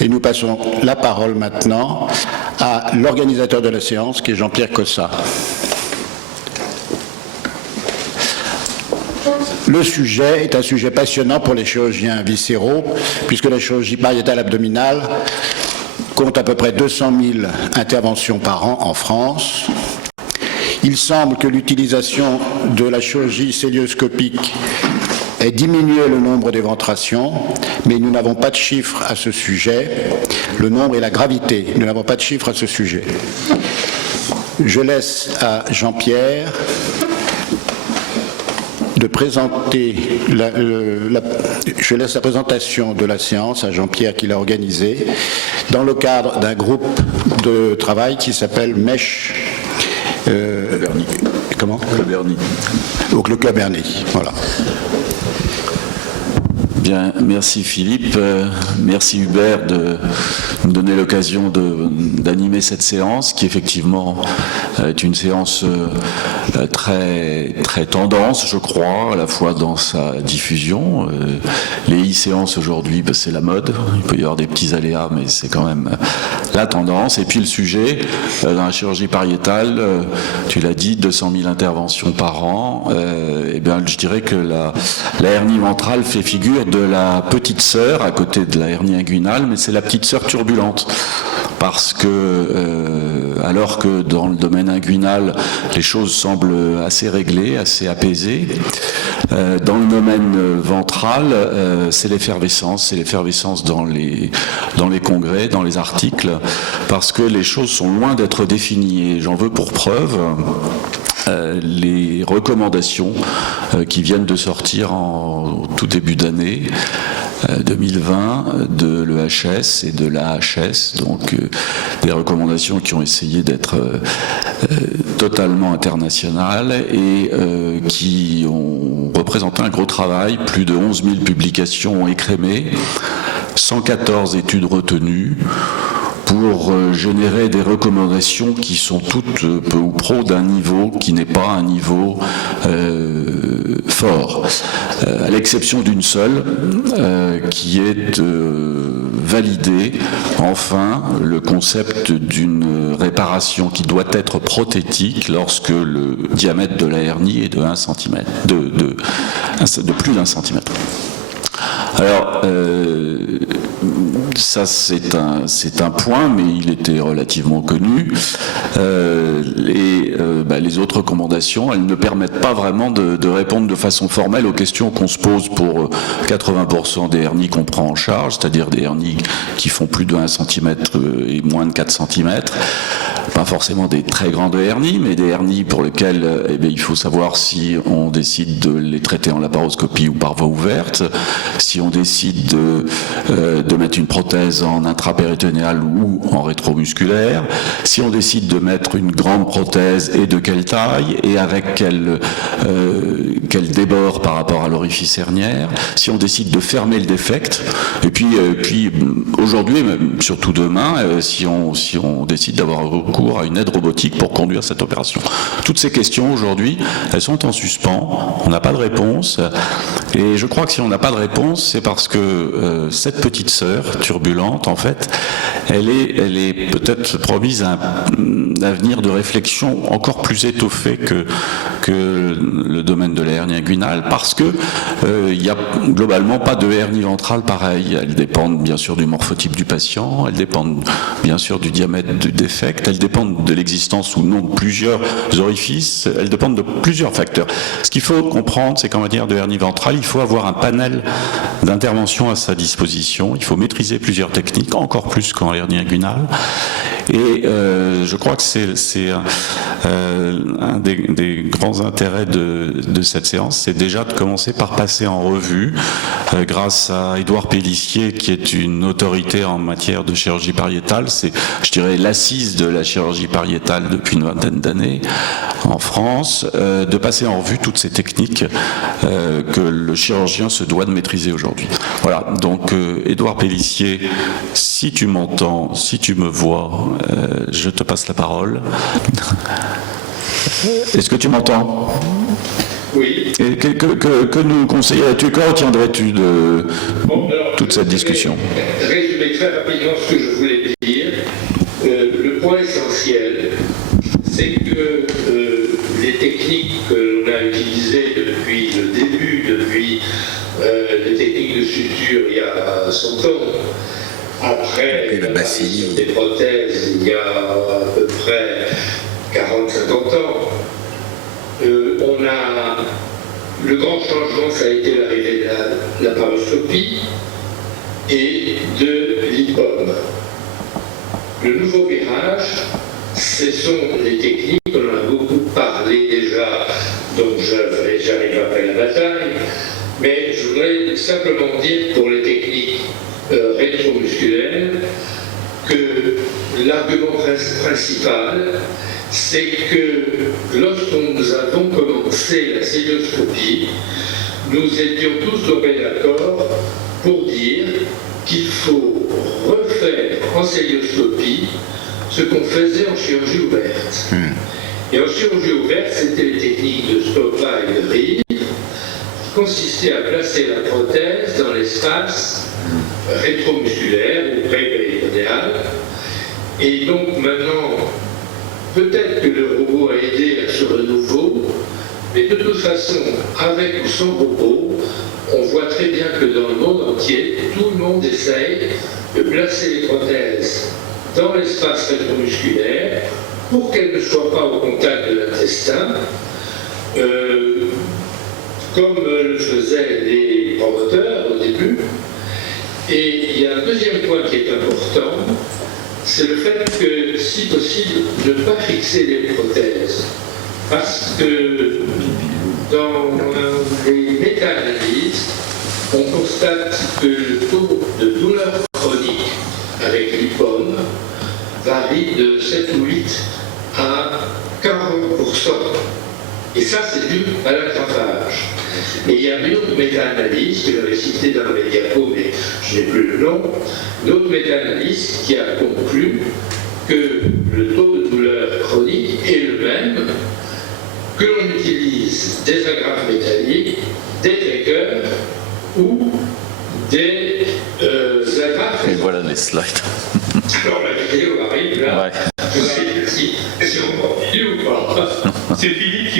Et nous passons la parole maintenant à l'organisateur de la séance, qui est Jean-Pierre Cossat. Le sujet est un sujet passionnant pour les chirurgiens viscéraux, puisque la chirurgie pariétale abdominale compte à peu près 200 000 interventions par an en France. Il semble que l'utilisation de la chirurgie cœlioscopique ait diminué le nombre d'éventrations, mais nous n'avons pas de chiffres à ce sujet. Le nombre et la gravité, nous n'avons pas de chiffres à ce sujet. Je laisse à Jean-Pierre de présenter je laisse la présentation de la séance à Jean-Pierre qui l'a organisée dans le cadre d'un groupe de travail qui s'appelle MESH. Comment ? Club Ernie. Donc le Club Ernie, voilà. Bien, merci Philippe, merci Hubert de me donner l'occasion d'animer cette séance qui effectivement est une séance très, très tendance, je crois, à la fois dans sa diffusion. Les e-séances aujourd'hui, c'est la mode, il peut y avoir des petits aléas, mais c'est quand même la tendance. Et puis le sujet, dans la chirurgie pariétale, tu l'as dit, 200 000 interventions par an, et bien je dirais que la hernie ventrale fait figure de la petite sœur à côté de la hernie inguinale, mais c'est la petite sœur turbulente. Parce que, alors que dans le domaine inguinal, les choses semblent assez réglées, assez apaisées, dans le domaine ventral, c'est l'effervescence dans les congrès, dans les articles, parce que les choses sont loin d'être définies. Et j'en veux pour preuve les recommandations qui viennent de sortir en tout début d'année 2020 de l'EHS et de l'AHS, donc des recommandations qui ont essayé d'être totalement internationales et qui ont représenté un gros travail. Plus de 11 000 publications ont écrémé, 114 études retenues, pour générer des recommandations qui sont toutes peu ou prou d'un niveau qui n'est pas un niveau fort, à l'exception d'une seule qui est de valider enfin le concept d'une réparation qui doit être prothétique lorsque le diamètre de la hernie est de 1 cm, de plus d'1 cm. Alors, ça c'est un point, mais il était relativement connu. Les autres recommandations, elles ne permettent pas vraiment de répondre de façon formelle aux questions qu'on se pose pour 80% des hernies qu'on prend en charge, c'est-à-dire des hernies qui font plus de 1 cm et moins de 4 cm. Pas forcément des très grandes hernies, mais des hernies pour lesquelles il faut savoir si on décide de les traiter en laparoscopie ou par voie ouverte, si on décide de mettre une prothèse en intrapéritonéale ou en rétromusculaire, si on décide de mettre une grande prothèse et de quelle taille et avec quel débord par rapport à l'orifice hernière, si on décide de fermer le défect, et puis aujourd'hui, même surtout demain, si on décide d'avoir recours à une aide robotique pour conduire cette opération. Toutes ces questions aujourd'hui, elles sont en suspens, on n'a pas de réponse, et je crois que si on n'a pas de réponse, c'est parce que cette petite sœur turbulente, en fait, elle est peut-être promise à un avenir de réflexion encore plus étoffé que le domaine de la hernie inguinale, parce que il n'y a globalement pas de hernie ventrale pareille. Elles dépendent bien sûr du morphotype du patient, elles dépendent bien sûr du diamètre du défect, elles dépendent de l'existence ou non de plusieurs orifices, elles dépendent de plusieurs facteurs. Ce qu'il faut comprendre, c'est qu'en matière de hernie ventrale, il faut avoir un panel d'interventions à sa disposition, il faut maîtriser plusieurs techniques, encore plus qu'en hernie inguinale. Et je crois que c'est un des grands intérêts de cette séance, c'est déjà de commencer par passer en revue, grâce à Édouard Pélissier, qui est une autorité en matière de chirurgie pariétale, c'est, je dirais, l'assise de la chirurgie pariétale depuis une vingtaine d'années en France, de passer en revue toutes ces techniques que le chirurgien se doit de maîtriser aujourd'hui. Voilà, donc Édouard Pélissier, si tu m'entends, si tu me vois, je te passe la parole. Est-ce que tu m'entends ? Oui. Et que nous conseillerais-tu, que retiendrais-tu de toute cette discussion ? Résumé très rapidement ce que je voulais dire. Le point essentiel, c'est que les techniques que l'on a utilisées depuis le début, depuis les techniques de suture il y a 100 ans, après l'apparition des prothèses il y a à peu près 40-50 ans, on a le grand changement, ça a été l'arrivée de la paroscopie et de l'IPOM. Le nouveau virage, ce sont les techniques, on en a beaucoup parlé déjà, donc j'arrive après la bataille, mais je voudrais simplement dire pour les techniques rétromusculaires que l'argument principal, c'est que lorsque nous avons commencé la célioscopie, nous étions tous tombés d'accord pour dire qu'il faut refaire en célioscopie ce qu'on faisait en chirurgie ouverte. Et en chirurgie ouverte, c'était les techniques de Stoppa et de Reeve, qui consistaient à placer la prothèse dans l'espace rétromusculaire ou pré-péritonéal. Et donc maintenant, peut-être que le robot a aidé à ce renouveau, mais de toute façon, avec ou sans robot, on voit très bien que dans le monde entier, tout le monde essaye de placer les prothèses dans l'espace rétromusculaire pour qu'elles ne soient pas au contact de l'intestin, comme le faisaient les promoteurs au début. Et il y a un deuxième point qui est important, c'est le fait que, si possible, ne pas fixer les prothèses. Parce que dans les méta-analyses, on constate que le taux de douleur chronique avec l'IPOM varie de 7 ou 8 à 40%. Et ça, c'est dû à l'agrafage. Et il y a une autre méta-analyse, que j'avais citée dans mes diapos, mais je n'ai plus le nom, une autre méta-analyse qui a conclu que le taux de douleur chronique est le même que l'on utilise des agrafes métalliques, des trackers ou des agrafes. Et voilà les slides. Alors la vidéo arrive là. Ouais. Je sais si on continue ou pas. C'est Philippe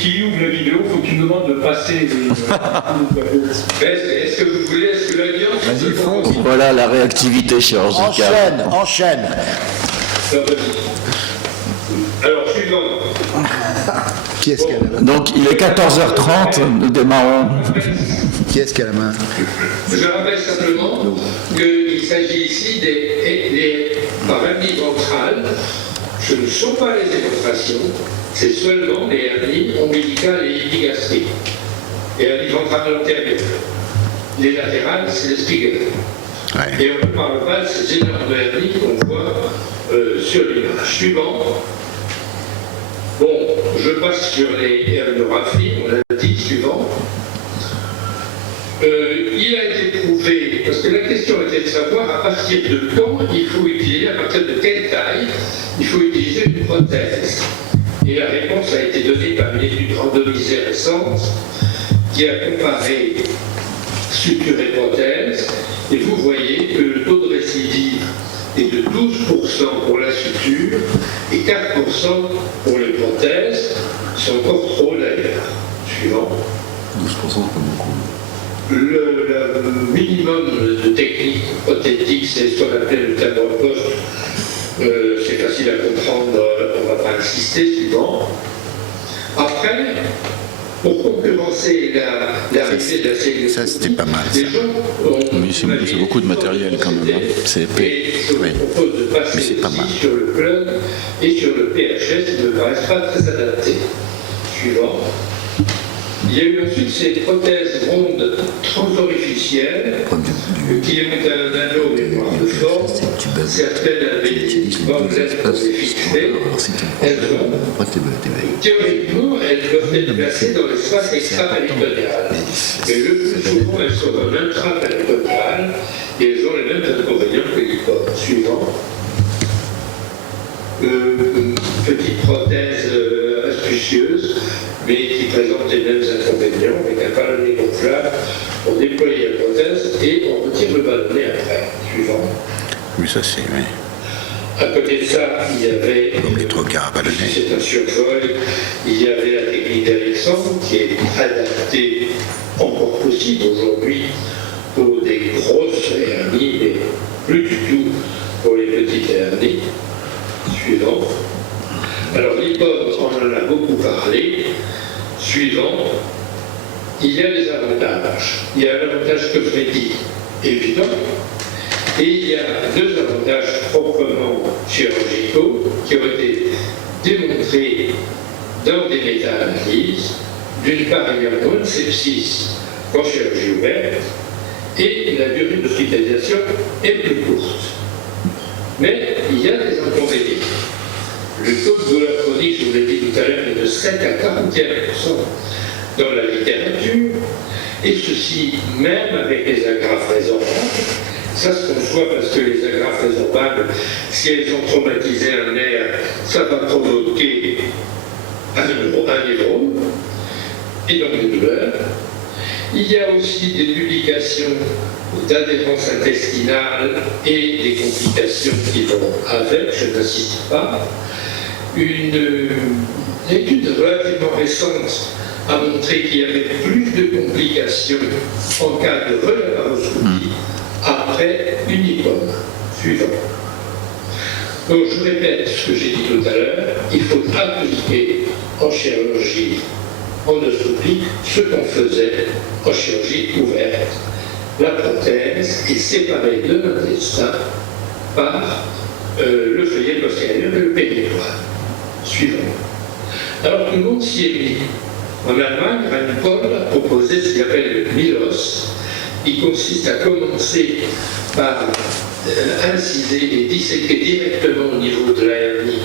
qui ouvre la vidéo, il faut que tu me demandes de passer Est-ce que vous voulez, est-ce que l'audience... Vas-y, fonce. Voilà la réactivité chirurgicale. Enchaîne. Alors, suivant. Qui est-ce qui a la main? Donc il est 14h30, nous démarrons. Qui est-ce qui a la main? Je rappelle simplement qu'il s'agit ici des paramètres ventrales. Ce ne sont pas les éventrations, c'est seulement les hernies ombilicales et épigastriques. Les hernies ventrales antérieures. Les latérales, c'est les Spiegel. Ouais. Et on ne parle pas de ces énormes hernies qu'on voit sur l'image. Suivant. Bon, je passe sur les herniorrhaphies, on l'a dit, suivant. Il a été prouvé, parce que la question était de savoir à partir de quand il faut utiliser, à partir de quelle taille, il faut utiliser une prothèse. Et la réponse a été donnée par une étude randomisée récente qui a comparé suture et prothèse. Et vous voyez que le taux de récidive est de 12% pour la suture et 4% pour les prothèses. C'est encore trop d'ailleurs. Suivant. 12%, c'est pas beaucoup. Le minimum de technique prothétique, c'est ce qu'on appelle le cadre poste. C'est facile à comprendre, on ne va pas insister, suivant. Après, pour concurrencer l'arrivée de la cellule, Ça, c'était pas mal. les gens ont... Oui, c'est beaucoup de matériel quand même, hein. C'est épais. Et je vous Oui. propose de Mais passer c'est pas aussi mal. sur le plug et sur le PHS qui ne me paraissent pas très adaptés. Suivant. Il y a eu ensuite ces prothèses rondes transorificielles qui ont un anneau mémoire de forme. Certaines avaient une bandelette pour les fixer. Elles ont, théoriquement, elles doivent être placées dans l'espace extra-péritonéal. Mais le plus souvent, elles sont dans l'intra-péritonéal et elles ont les mêmes inconvénients que l'IPOM. Suivant. Une petite prothèse astucieuse, mais qui présente les mêmes inconvénients, avec un ballonnet gonflable. On déploie la prothèse et on retire le ballonnet après. Suivant. Oui, ça c'est, oui. À côté de ça, il y avait, Comme les trocards ballonnés. c'est un survol, il y avait la technique d'Alexandre qui est adaptée encore possible aujourd'hui pour des grosses hernies, mais plus du tout pour les petites hernies. Suivant. Alors l'IPOM, on en a beaucoup parlé. Suivant, il y a des avantages. Il y a l'avantage cosmétique évident, et il y a deux avantages proprement chirurgicaux qui ont été démontrés dans des méta-analyses. D'une part, il y a moins de sepsis qu'en chirurgie ouverte, et la durée d'hospitalisation est plus courte. Mais il y a des inconvénients. Le taux de douleur chronique, je vous l'ai dit tout à l'heure, est de 7 à 41% dans la littérature, et ceci même avec les agrafes résorbables. Ça se conçoit parce que les agrafes résorbables, si elles ont traumatisé un nerf, ça va provoquer un névrome, et donc des douleurs. Il y a aussi des publications d'adhérence intestinale et des complications qui vont avec, je n'insiste pas. Une étude relativement récente a montré qu'il y avait plus de complications en cas de relaparoscopie après une IPOM. Suivant. Donc je répète ce que j'ai dit tout à l'heure, il faut appliquer en chirurgie endoscopique ce qu'on faisait en chirurgie ouverte. La prothèse est séparée de l'intestin par le feuillet postérieur et le périntoire. Suivant. Alors tout le monde s'y est mis. En Allemagne, Reinhold a proposé ce qu'il appelle le MILOS, qui consiste à commencer par inciser et disséquer directement au niveau de la hernie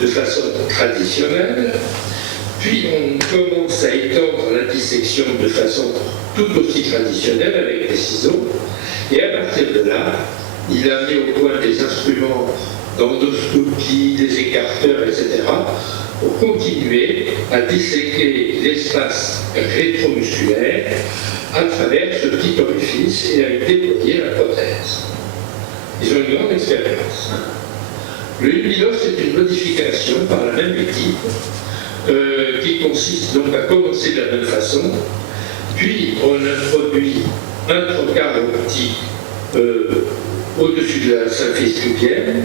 de façon traditionnelle, puis on commence à étendre la dissection de façon tout aussi traditionnelle avec des ciseaux, et à partir de là, il a mis au point des instruments d'endoscopie, des écarteurs, etc., pour continuer à disséquer l'espace rétromusculaire à travers ce petit orifice et à y déployer la prothèse. Ils ont une grande expérience. Le MILOS est une modification par la même équipe qui consiste donc à commencer de la même façon, puis on introduit un trocard optique au-dessus de la symphyse pubienne,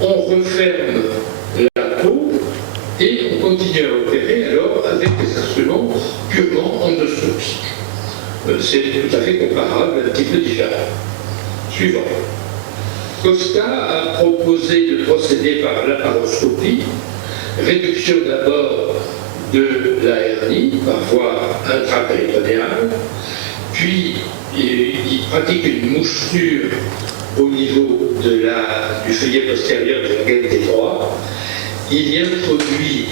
on referme la peau et on continue à opérer alors avec des instruments purement endoscopiques. C'est tout à fait comparable, un petit peu différent. Suivant. Costa a proposé de procéder par laparoscopie, réduction d'abord de la hernie par voie intrapéritonéale, puis il pratique une moucheture au niveau du feuillet postérieur de la gaine des droits. Il y introduit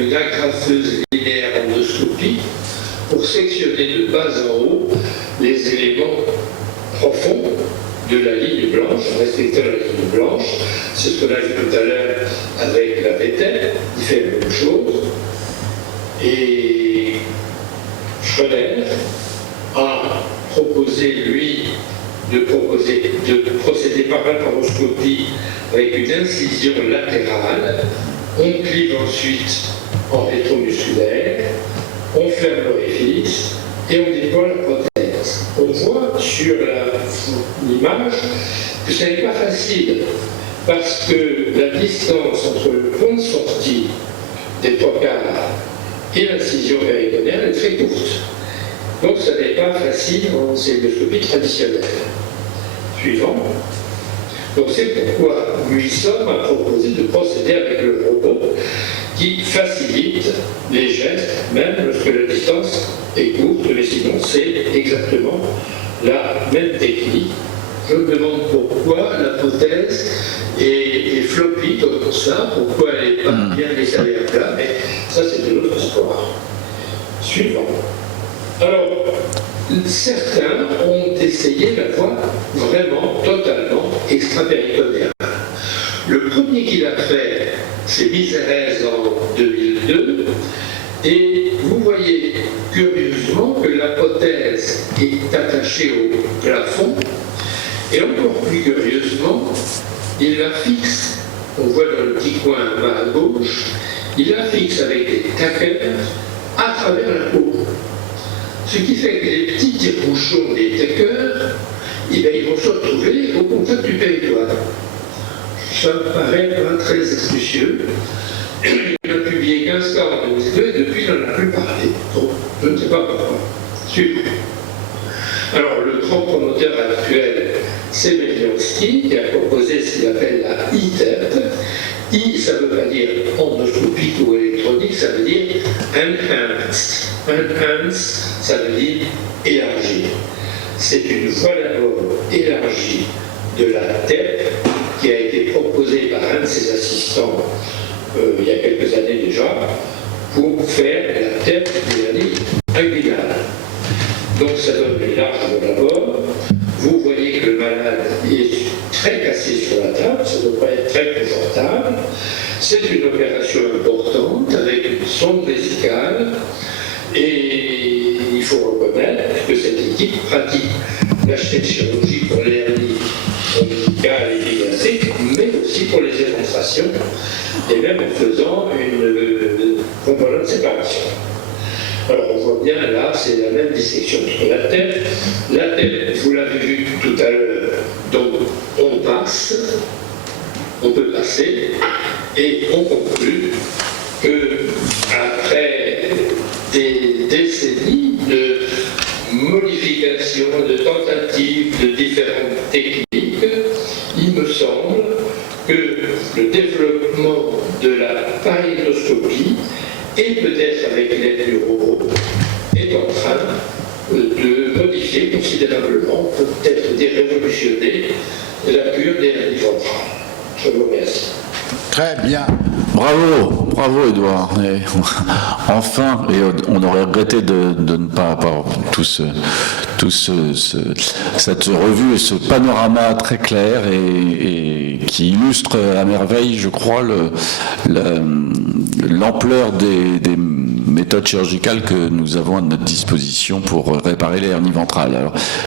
une agrafeuse linéaire endoscopique pour sectionner de bas en haut les éléments profonds de la ligne blanche, en respectant la ligne blanche. C'est ce qu'on a vu tout à l'heure avec la vétère, il fait la même chose. Et Schroeder a proposé, lui, de procéder par laparoscopie avec une incision latérale. On clive ensuite en rétromusculaire, on ferme l'orifice et on déploie la prothèse. On voit sur l'image que ce n'est pas facile parce que la distance entre le point de sortie des trocards et l'incision péritonéale est très courte. Donc ça n'est pas facile en cystoscopie traditionnelle. Suivant. Donc c'est pourquoi Muissom a proposé de procéder avec le robot qui facilite les gestes, même lorsque la distance est courte, mais sinon c'est exactement la même technique. Je me demande pourquoi la prothèse est floppy comme ça, pourquoi elle n'est pas bien étalée à plat, mais ça c'est une autre histoire. Suivant. Alors, certains ont essayé la voie vraiment totalement extrapéritonéale. Le premier qu'il a fait, c'est Miserez en 2002, et vous voyez curieusement que la prothèse est attachée au plafond Et encore plus curieusement, il la fixe, on voit dans le petit coin en bas à gauche, il la fixe avec des taqueurs à travers la peau. Ce qui fait que les petits tire-bouchons des taqueurs, eh bien, ils vont se retrouver au contact du péritoine. Ça me paraît pas très astucieux. Il a publié 15 cas en 2002 et depuis il n'en a plus parlé. Donc, je ne sais pas pourquoi. Suivant. Alors, le grand promoteur actuel, c'est Medianski, qui a proposé ce qu'il appelle la e-TEP. I, ça ne veut pas dire endoscopique ou électronique, ça veut dire enhanced. Enhanced, ça veut dire élargi. C'est une voie d'abord élargie de la TEP qui a été proposée par un de ses assistants il y a quelques années déjà pour faire la TEP de la ligne inguinale. Donc ça donne une large voie d'abord. Vous voyez que le malade est très cassé sur la table, ça ne doit pas être très confortable. C'est une opération importante avec une sonde vésicale et il faut reconnaître que cette équipe pratique la chirurgie pour les hernies ombilicales et bigastriques, mais aussi pour les démonstrations et même en faisant une composante de séparation. Alors on voit bien là, c'est la même dissection entre la tête. La tête, vous l'avez vu tout à l'heure, donc on passe, on peut passer, et on conclut que après des décennies de modifications, de tentatives, de différentes techniques, il me semble que le développement de la parétoscopie et peut-être avec l'aide du robot, est en train de modifier considérablement, peut-être de révolutionner la cure des hernies ventrales. Je vous remercie. Très bien. Bravo Edouard. Et enfin, et on aurait regretté de ne pas avoir cette revue et ce panorama très clair et qui illustre à merveille, je crois, l'ampleur des méthodes chirurgicales que nous avons à notre disposition pour réparer les hernies ventrales. Alors,